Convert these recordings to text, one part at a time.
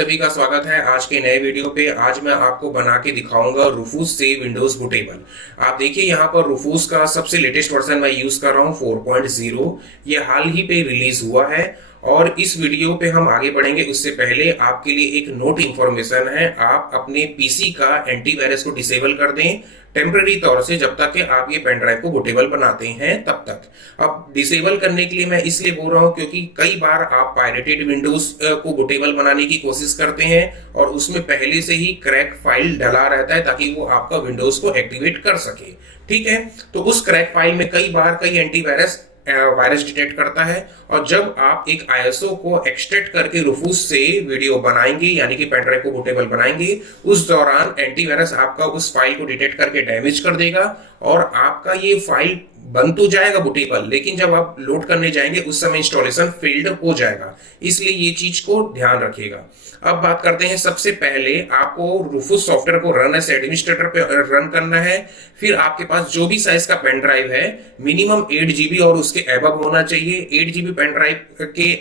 सभी का स्वागत है आज के नए वीडियो पे। आज मैं आपको बना के दिखाऊंगा रूफूस से विंडोज बूटेबल। आप देखिए यहाँ पर रूफूस का सबसे लेटेस्ट वर्जन मैं यूज कर रहा हूँ 4.0। ये हाल ही पे रिलीज हुआ है और इस वीडियो पे हम आगे बढ़ेंगे उससे पहले आपके लिए एक नोट इंफॉर्मेशन है। आप अपने पीसी का एंटीवायरस को डिसेबल कर दें टेम्पररी तौर से, जब तक कि आप ये पेन ड्राइव को बूटेबल बनाते हैं तब तक। अब डिसेबल करने के लिए मैं इसलिए बोल रहा हूं क्योंकि कई बार आप पायरेटेड विंडोज को बूटेबल बनाने की कोशिश करते हैं और उसमें पहले से ही क्रैक फाइल डला रहता है ताकि वो आपका विंडोज को एक्टिवेट कर सके। ठीक है, तो उस क्रैक फाइल में कई एंटीवायरस वायरस डिटेक्ट करता है और जब आप एक आईएसओ को एक्सट्रैक्ट करके रूफूस से वीडियो बनाएंगे यानी कि पेन ड्राइव को बूटेबल बनाएंगे, उस दौरान एंटीवायरस आपका उस फाइल को डिटेक्ट करके डैमेज कर देगा और आपका ये फाइल बन तो जाएगा बूटेबल, लेकिन जब आप लोड करने जाएंगे उस समय इंस्टॉलेशन फेल्ड हो जाएगा। इसलिए ये चीज को ध्यान रखिएगा। अब बात करते हैं, सबसे पहले आपको रूफूस सॉफ्टवेयर को रन एज एडमिनिस्ट्रेटर पे रन करना है। फिर आपके पास जो भी साइज का पेन ड्राइव है मिनिमम 8 जीबी और उसके एबव होना चाहिए। 8 जीबी पेन ड्राइव के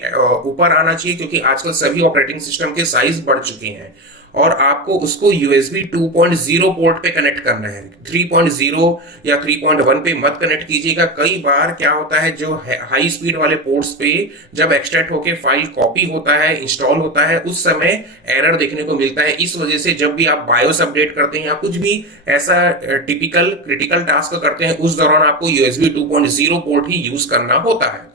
ऊपर आना चाहिए क्योंकि आजकल सभी ऑपरेटिंग सिस्टम के साइज बढ़ चुके हैं और आपको उसको USB 2.0 पोर्ट पे कनेक्ट करना है। 3.0 या 3.1 पे मत कनेक्ट कीजिएगा। कई बार क्या होता है, जो हाई स्पीड वाले पोर्ट्स पे जब एक्सट्रैक्ट होके फाइल कॉपी होता है, इंस्टॉल होता है, उस समय एरर देखने को मिलता है। इस वजह से जब भी आप बायोस अपडेट करते हैं या कुछ भी ऐसा टिपिकल क्रिटिकल टास्क करते हैं, उस दौरान आपको USB 2.0 पोर्ट ही यूज करना होता है।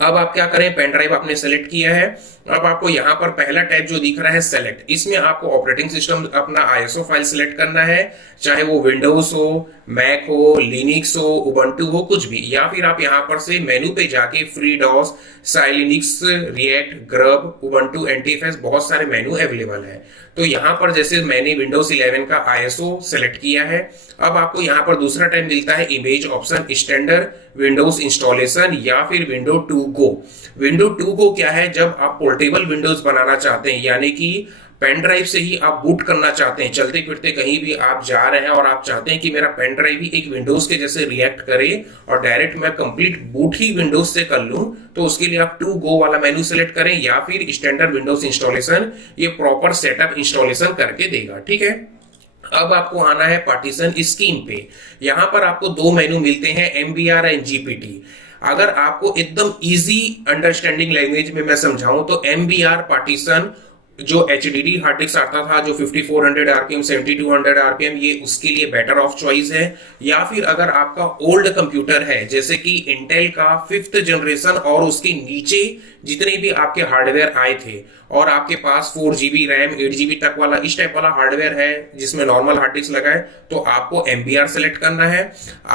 अब आप क्या करें, पेन ड्राइव आपने सेलेक्ट किया है। अब आपको यहाँ पर पहला टैब जो दिख रहा है सेलेक्ट, इसमें आपको ऑपरेटिंग सिस्टम अपना आईएसओ फाइल सेलेक्ट करना है, चाहे वो विंडोज हो, मैक हो, लिनक्स हो, उबंटू हो, कुछ भी। या फिर आप यहाँ पर से मेनू पे जाके फ्रीडॉस, साइलिनिक्स, रिएक्ट, ग्रब, उबंटू, एनटीएफएस, बहुत सारे मेनू अवेलेबल है। तो यहाँ पर जैसे मैंने विंडोज 11 का आईएसओ सेलेक्ट किया है। अब आपको यहाँ पर दूसरा टाइम मिलता है image option, standard, Windows installation या फिर विंडो 2 गो। विंडो 2 गो क्या है, जब आप पोर्टेबल विंडोज बनाना चाहते हैं यानी कि पेन ड्राइव से ही आप बूट करना चाहते हैं, चलते फिरते कहीं भी आप जा रहे हैं और आप चाहते हैं कि मेरा पेन ड्राइव भी एक विंडोज के जैसे रिएक्ट करे और डायरेक्ट मैं कंप्लीट बूट ही विंडोज से कर लूं, तो उसके लिए आप 2 गो वाला मेनू सेलेक्ट करें या फिर स्टैंडर्ड विंडोज इंस्टॉलेशन। ये प्रॉपर सेटअप इंस्टॉलेशन करके देगा। ठीक है, अब आपको आना है पार्टीशन स्कीम पे। यहां पर आपको 2 मेनू मिलते हैं, MBR एंड GPT। अगर आपको एकदम इजी अंडरस्टैंडिंग लैंग्वेज में मैं समझाऊं तो MBR पार्टीशन जो HDD हार्ड डिस्क आता था, जो 5400 RPM 7200 RPM, ये उसके लिए बेटर ऑफ चॉइस है। या फिर अगर आपका ओल्ड कंप्यूटर है जैसे कि इंटेल का 5th जनरेशन और उसके नीचे जितने भी आपके हार्डवेयर आए थे और आपके पास 4 GB रैम 8 GB तक वाला इस टाइप वाला हार्डवेयर है जिसमें नॉर्मल हार्ड डिस्क लगा है, तो आपको MBR सेलेक्ट करना है।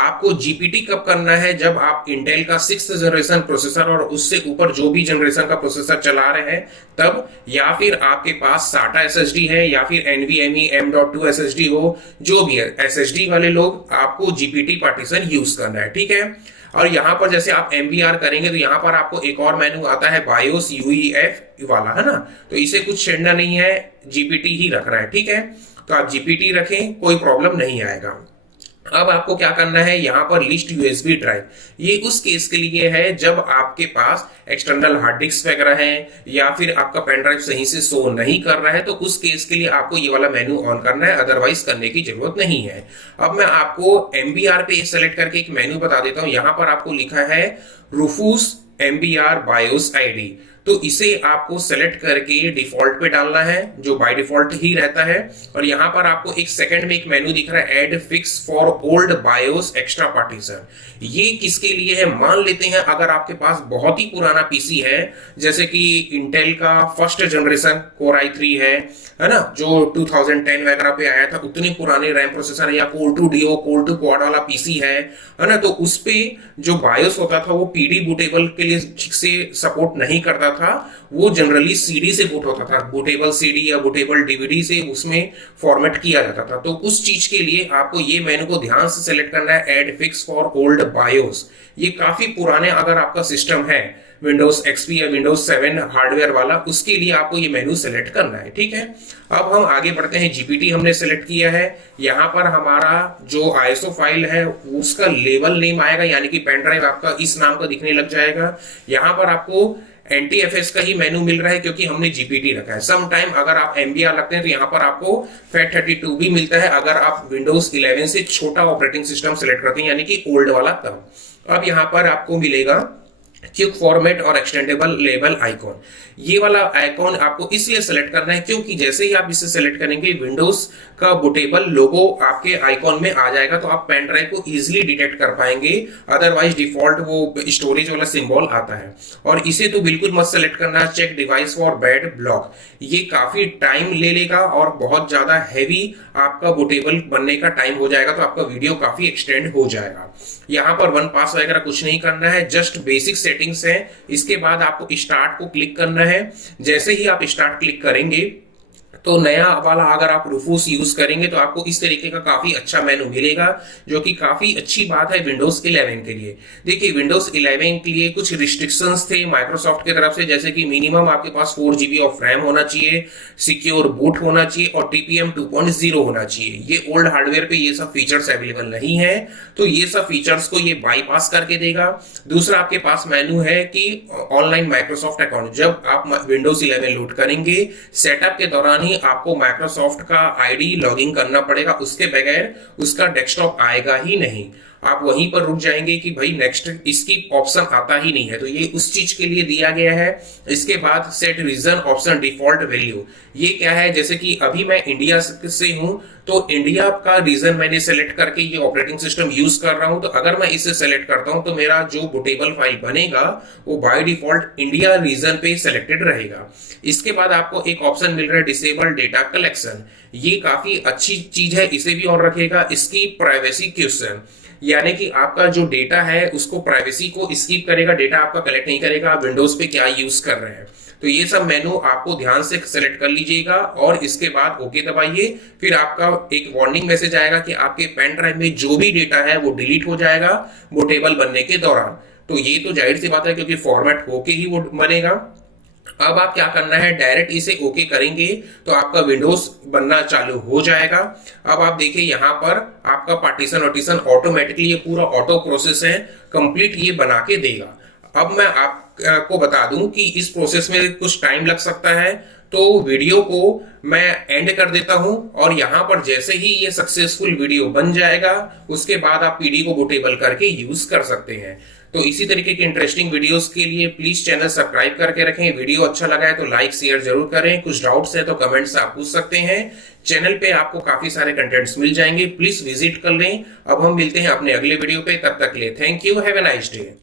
आपको GPT कब करना है, जब आप इंटेल का 6th जनरेशन प्रोसेसर और उससे ऊपर जो भी जनरेशन का प्रोसेसर चला रहे हैं तब, या फिर आपके पास SATA SSD है या फिर NVMe M.2 SSD हो, जो भी है SSD वाले लोग, आपको GPT पार्टीशन यूज करना है। ठीक है, और यहां पर जैसे आप MBR करेंगे तो यहां पर आपको एक और मेनू आता है BIOS UEF वाला, है ना, तो इसे कुछ छेड़ना नहीं है, GPT ही रखना है। ठीक है, तो आप GPT रखें, कोई प्रॉब्लम नहीं आएगा। अब आपको क्या करना है, यहां पर लिस्ट USB ड्राइव, ये उस केस के लिए है जब आपके पास एक्सटर्नल हार्ड डिस्क वगैरह है या फिर आपका पेन ड्राइव सही से शो नहीं कर रहा है, तो उस केस के लिए आपको ये वाला मेनू ऑन करना है, अदरवाइज करने की जरूरत नहीं है। अब मैं आपको MBR पे सेलेक्ट करके एक मेनू बता देता हूं। यहां पर आपको लिखा है रूफूस MBR BIOS ID, तो इसे आपको सेलेक्ट करके डिफॉल्ट पे डालना है जो बाय डिफॉल्ट ही रहता है। और यहां पर आपको एक सेकंड में एक मेनू दिख रहा है, add fix for old BIOS extra partition. ये किसके लिए है, मान लेते हैं अगर आपके पास बहुत ही पुराना पीसी है जैसे कि इंटेल का 1st जनरेशन Core i3 है ना, जो 2010 वगैरह पे आया था, उतने पुराने रैम प्रोसेसर है, या Core 2 Duo Core 2 Quad वाला पीसी है ना, तो उस पे जो बायोस होता था वो PD बूटेबल के लिए ठीक से सपोर्ट नहीं करता था, वो जनरली CD से बूट होता था, बूटेबल CD या बूटेबल DVD से उसमें फॉर्मेट किया जाता था। तो उस चीज के लिए आपको ये मेनू को ध्यान से सेलेक्ट करना है, add fix for old BIOS. ये काफी पुराने अगर आपका सिस्टम है विंडोज XP या विंडोज 7 हार्डवेयर वाला, उसके लिए आपको ये मेनू सेलेक्ट करना है। ठीक है, अब हम आगे बढ़ते हैं। GPT हमने सेलेक्ट किया है। यहाँ पर हमारा जो आईएसओ फाइल है उसका लेवल नेम आएगा, यानी कि पेन ड्राइव आपका इस नाम का दिखने लग जाएगा। यहाँ पर आपको NTFS का ही मेनू मिल रहा है क्योंकि हमने GPT रखा है। सम टाइम अगर आप MBR रखते हैं तो यहाँ पर आपको FAT32 भी मिलता है अगर आप विंडोज 11 से छोटा ऑपरेटिंग सिस्टम सेलेक्ट करते हैं, यानी कि ओल्ड वाला तब। अब यहाँ पर आपको मिलेगा क्विक फॉर्मेट और एक्सटेंडेबल लेबल आइकॉन। ये वाला आइकॉन आपको इसलिए सेलेक्ट करना है क्योंकि जैसे ही आप इसे सेलेक्ट करेंगे विंडोज का बूटेबल लोगो आपके आइकॉन में आ जाएगा, तो आप पेन ड्राइव को इजीली डिटेक्ट कर पाएंगे। अदरवाइज डिफॉल्ट वो स्टोरेज वाला सिंबल आता है। और इसे तो बिल्कुल मत सेलेक्ट करना, check device for bad block. ये काफी टाइम ले लेगा और बहुत ज्यादा हैवी आपका बूटेबल बनने का टाइम हो जाएगा, तो आपका वीडियो काफी एक्सटेंड हो जाएगा। यहाँ पर वन पास वगैरह कुछ नहीं करना है, जस्ट बेसिक सेटिंग्स है। इसके बाद आपको स्टार्ट को क्लिक करना है। जैसे ही आप स्टार्ट क्लिक करेंगे तो नया वाला अगर आप रूफूस यूज करेंगे तो आपको इस तरीके का काफी अच्छा मेनू मिलेगा, जो कि काफी अच्छी बात है विंडोज 11 के लिए। देखिए विंडोज 11 के लिए कुछ रिस्ट्रिक्शंस थे माइक्रोसॉफ्ट की तरफ से, जैसे कि मिनिमम आपके पास 4 GB ऑफ रैम होना चाहिए, सिक्योर बूट होना चाहिए और TPM 2.0 होना चाहिए। ये ओल्ड हार्डवेयर पे ये सब फीचर्स अवेलेबल नहीं है, तो ये सब फीचर्स को ये बाईपास करके देगा। दूसरा आपके पास मेनू है कि ऑनलाइन माइक्रोसॉफ्ट अकाउंट। जब आप विंडोज 11 लोड करेंगे सेटअप के दौरान ही आपको माइक्रोसॉफ्ट का आईडी लॉगिन करना पड़ेगा, उसके बगैर उसका डेस्कटॉप आएगा ही नहीं। आप वहीं पर रुक जाएंगे कि भाई नेक्स्ट स्किप ऑप्शन आता ही नहीं है, तो ये उस चीज के लिए दिया गया है। इसके बाद set region option default value, ये क्या है, जैसे कि अभी मैं इंडिया से हूं तो इंडिया का रीजन मैंने सेलेक्ट करके ये ऑपरेटिंग सिस्टम यूज कर रहा हूं, तो अगर मैं इसे सेलेक्ट करता हूं तो मेरा जो बूटेबल फाइल बनेगा वो बाय डिफॉल्ट इंडिया रीजन पे सेलेक्टेड रहेगा। इसके बाद आपको एक ऑप्शन मिल रहा है डिसेबल डेटा कलेक्शन। ये काफी अच्छी चीज है, इसे भी ऑन रखेगा। इसकी प्राइवेसी क्वेश्चन, यानी कि आपका जो डेटा है उसको प्राइवेसी को स्किप करेगा, डेटा आपका कलेक्ट नहीं करेगा आप विंडोज पे क्या यूज कर रहे हैं। तो ये सब मेनू आपको ध्यान से सेलेक्ट कर लीजिएगा और इसके बाद ओके दबाइए। फिर आपका एक वार्निंग मैसेज आएगा कि आपके पेन ड्राइव में जो भी डेटा है वो डिलीट हो जाएगा बूटेबल बनने के दौरान। तो ये तो जाहिर सी बात है क्योंकि फॉर्मेट होके ही वो बनेगा। अब आप क्या करना है, डायरेक्ट इसे ओके करेंगे तो आपका विंडोज बनना चालू हो जाएगा। अब आप देखिए यहाँ पर आपका पार्टीशन ऑटोमेटिकली ये पूरा ऑटो प्रोसेस है कंप्लीट, ये बना के देगा। अब मैं आपको बता दूं कि इस प्रोसेस में कुछ टाइम लग सकता है, तो वीडियो को मैं एंड कर देता हूं और यहां पर जैसे ही ये सक्सेसफुल वीडियो बन जाएगा उसके बाद आप पीडी को बूटेबल करके यूज कर सकते हैं। तो इसी तरीके के इंटरेस्टिंग वीडियोस के लिए प्लीज चैनल सब्सक्राइब करके रखें। वीडियो अच्छा लगा है तो लाइक शेयर जरूर करें। कुछ डाउट्स है तो कमेंट्स आप पूछ सकते हैं। चैनल पे आपको काफी सारे कंटेंट्स मिल जाएंगे, प्लीज विजिट कर लें। अब हम मिलते हैं अपने अगले वीडियो पे, तब तक के लिए thank you, have a nice day.